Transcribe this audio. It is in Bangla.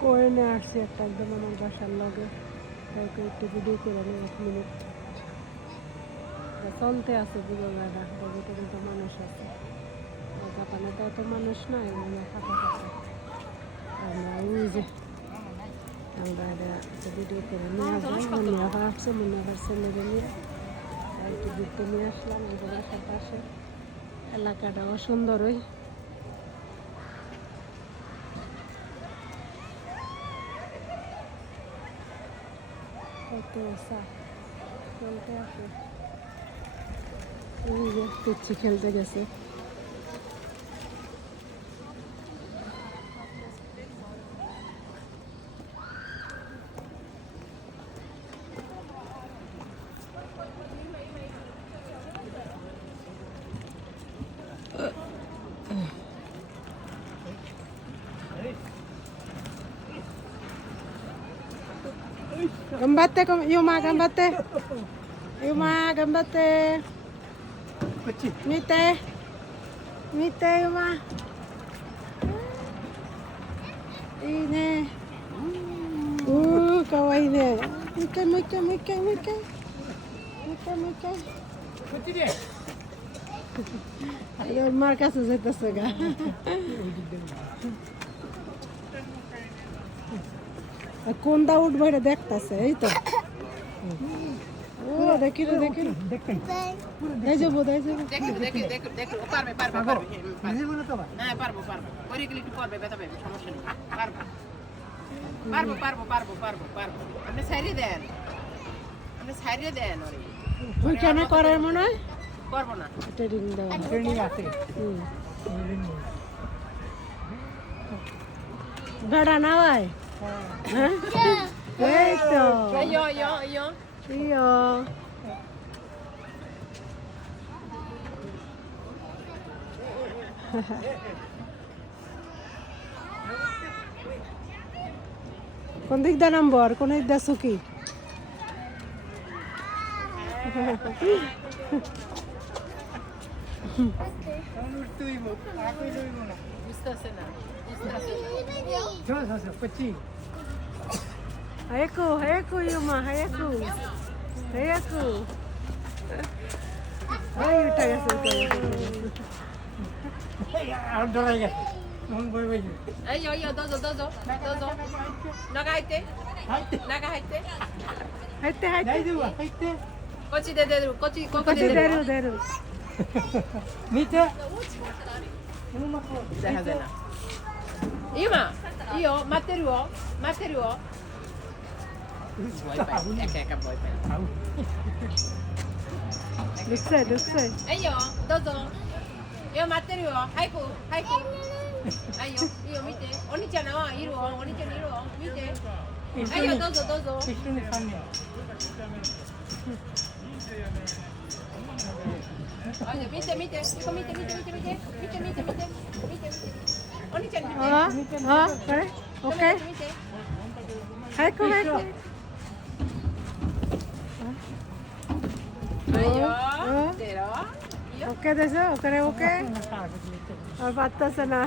কোয়েনে আসছি একটা একদম আমার বাসার লগে, তাই একটু ভিডিও করে নিই 1 মিনিট। চলতে আছে পুরো গাড়া, ভিতরে তো মানুষ আছে। জাপানে তো এত মানুষ নাই, মানে ফাঁকা ফাঁকা। আমরা ওই যে আমরা একটা ভিডিও করে নিয়ে আসবো, মুন্নাফা আসছে, মুন্নাফার ছেলেকে নিয়ে একটু ঘুরতে নিয়ে আসলাম। এই বাসার পাশে এলাকাটাও সুন্দর। ওই কত চলতে আছে। ওই যে পিচ্ছি খেলতে গেছে। Gambatte, Yuma, gambatte. Yuma, gambatte. Mite. Mite, Yuma. Ine. Kawaii ne. Mike, Mike, Mike, Mike. Mike, Mike. Mar কাছে যাইতেছে গা। কোনটা উঠবে এটা দেখতেছে, এই তো। ও দেখি রে, দেখি রে, এই যাবো, এই যাবো। পারবে পারবে পারবে হ্যাঁ পারবো পারবো করে গেলে একটু পারবে ব্যথা পাবে, সমস্যা নেই, পারবো পারবো পারবো পারবো পারবো পারবো। আপনি ছাইরে দেন, আপনি ছাইরে দেন। ওই কেন করার মনে হয় করবো না, ট্রেনিং দেওয়া ট্রেনিং আছে। ভেড়া নাওয়ায়। হ্যাঁ এই তো ইয়ো ইয়ো ইয়ো ইয়ো। কোন দিক দা নম্বর, কোন দিক দা সুকি? বুঝতেছে না, বুঝতেছে না। Hayaku, hayaku Yuma, hayaku. Hayaku. Ay, uta gেছে, uta gেছে. আর ডরাই গেছে। মন বই বই। ইয়ো ইয়ো দোজো দোজো দোজো নাগা হাইতে নাগা হাইতে Haite, haite. যাই দিবা, হাইতে। কোচি দে দে কোচি কোকো Kasi দে দে deru, deru. নিচে। দেখা যায় না। ইমা ইয়ো মাতেরুও মাতেরুও ভয় পায়, একা একা ভয় পায়। Lukse, lukse. ইয়ো দোজো ইয়ো মাতেরুও হাইকু হাইকু আইয়ো ইয়ো মিতে অনিচা না ইরো অনিচা নিরো মিতে আইয়ো দোজো দোজো পিছনে সামনে। আইয়ো মিতে মিতে ইকো মিতে মিতে মিতে মিতে মিতে মিতে মিতে মিতে অনিচা মিতে Kare? Okay. মিতে Hayaku, hayaku. আইয়ো দেরো Okay, deso, okay, okay. Ar pattase na.